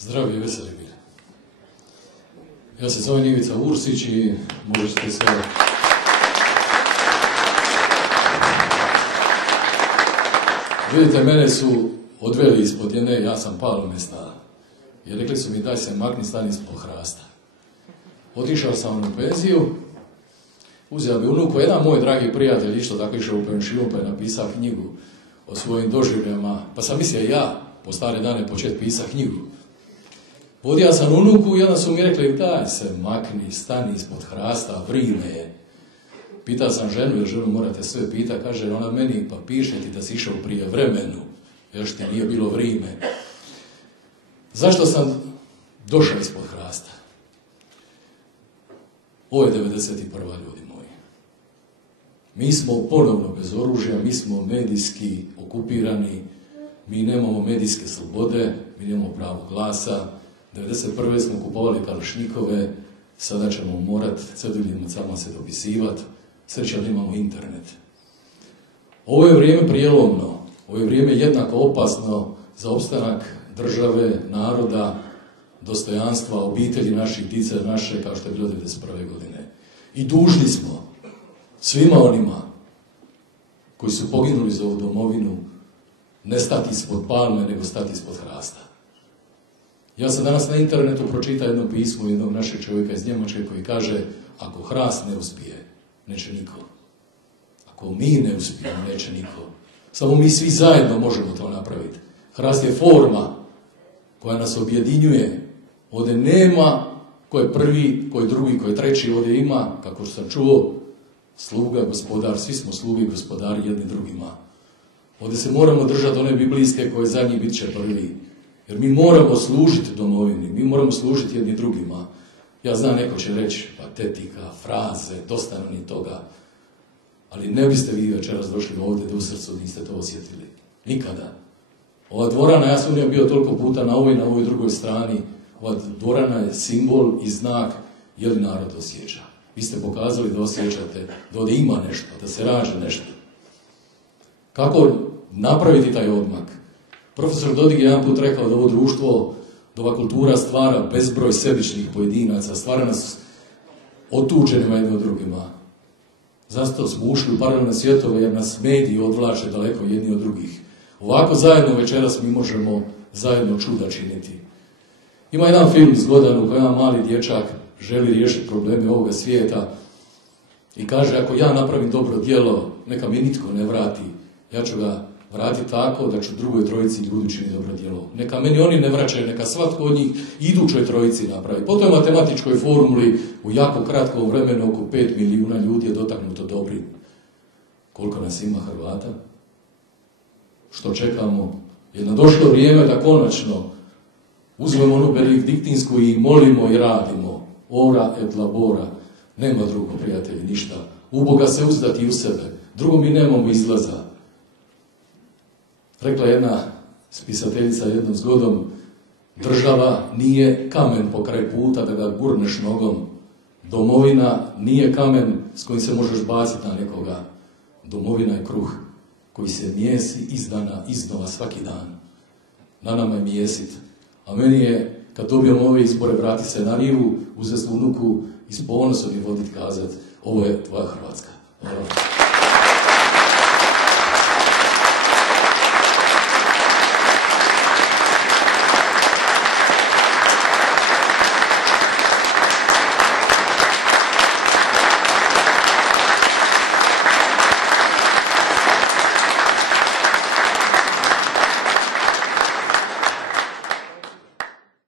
Zdravi i veseli bili. Ja se zovem Ivica Ursić i možete se... Vidite, mene su odveli ispod jedne, ja sam palo mesta. I rekli su mi daj se makni, stani ispod hrasta. Otišao sam u penziju, uzeo bi unuku, jedan moj dragi prijatelj isto tako išao u penšiju, pa je napisao knjigu o svojim doživljama, pa sam mislio ja po stare dane početi pisati knjigu. Vodio sam unuku i onda su mi rekli daj se makni, stani ispod hrasta, vrime je. Pitao sam ženu, jer ženu morate sve pitati, kaže ona meni pa piše ti da si išao prije vremenu, još ti nije bilo vrime. Zašto sam došao ispod hrasta? Ovo je 91. ljudi moji. Mi smo ponovno bez oružja, mi smo medijski okupirani, mi nemamo medijske slobode, mi nemamo pravo glasa. 1991. smo kupovali kalašnjikove, sada ćemo morati crvenim samo se dopisivati, sreća da imamo internet. Ovo je vrijeme prijelomno, ovo je vrijeme jednako opasno za opstanak države, naroda, dostojanstva, obitelji naših, dice naše, kao što je bilo 1991. godine. I dužni smo svima onima koji su poginuli za ovu domovinu ne stati ispod palme, nego stati ispod hrasta. Ja sam danas na internetu pročitao jedno pismo jednog našeg čovjeka iz Njemačke koji kaže ako hrast ne uspije, neće niko. Ako mi ne uspijemo, neće niko. Samo mi svi zajedno možemo to napraviti. Hrast je forma koja nas objedinjuje. Ovdje nema ko je prvi, ko je drugi, ko je treći. Ovdje ima, kako sam čuo, sluga, gospodar. Svi smo slugi, gospodari jedni drugima. Ovdje se moramo držati one biblijske koje zadnji bit će prvi. Jer mi moramo služiti domovini, mi moramo služiti jedni drugima. Ja znam, neko će reći patetika, fraze, dosta nam ni toga. Ali ne biste vi večeras došli ovdje da u srcu niste to osjetili. Nikada. Ova dvorana, ja sam bio toliko puta na ovoj drugoj strani, ova dvorana je simbol i znak je li narod osjeća. Vi ste pokazali da osjećate, da ovdje ima nešto, da se rađe nešto. Kako napraviti taj odmak? Profesor Dodig je jedan put rekao da ovo društvo, da ova kultura stvara bezbroj sebičnih pojedinaca, stvara nas otuđenima jedni od drugima. Zato smo ušli u paralelne svjetove jer nas mediji odvlače daleko jedni od drugih. Ovako zajedno večeras mi možemo zajedno čuda činiti. Ima jedan film zgodan u kojem jedan mali dječak želi riješiti probleme ovoga svijeta i kaže ako ja napravim dobro djelo, neka mi nitko ne vrati, ja ću ga vratiti tako da ću drugoj trojici ljudi učiniti dobro djelo. Neka meni oni ne vraćaju, neka svatko od njih idućoj trojici napravi. Po toj matematičkoj formuli u jako kratkom vremenu oko 5 milijuna ljudi je dotaknuto dobrim. Koliko nas ima Hrvata? Što čekamo? Je nadošlo vrijeme da konačno uzmemo onu benediktinsku i molimo i radimo. Ora et labora. Nema drugog, prijatelji, ništa. U Boga se uzdati u sebe. Drugo mi nemamo izlaza. Rekla jedna spisateljica jednom zgodom, država nije kamen pokraj puta da ga gurneš nogom. Domovina nije kamen s kojim se možeš baciti na nekoga. Domovina je kruh koji se mijesi iz dana iznova svaki dan. Na nama je mijesit. A meni je, kad dobijemo ove izbore, vrati se na rivu, uzeti unuku i s ponosom i voditi kazati, ovo je tvoja Hrvatska. Hvala.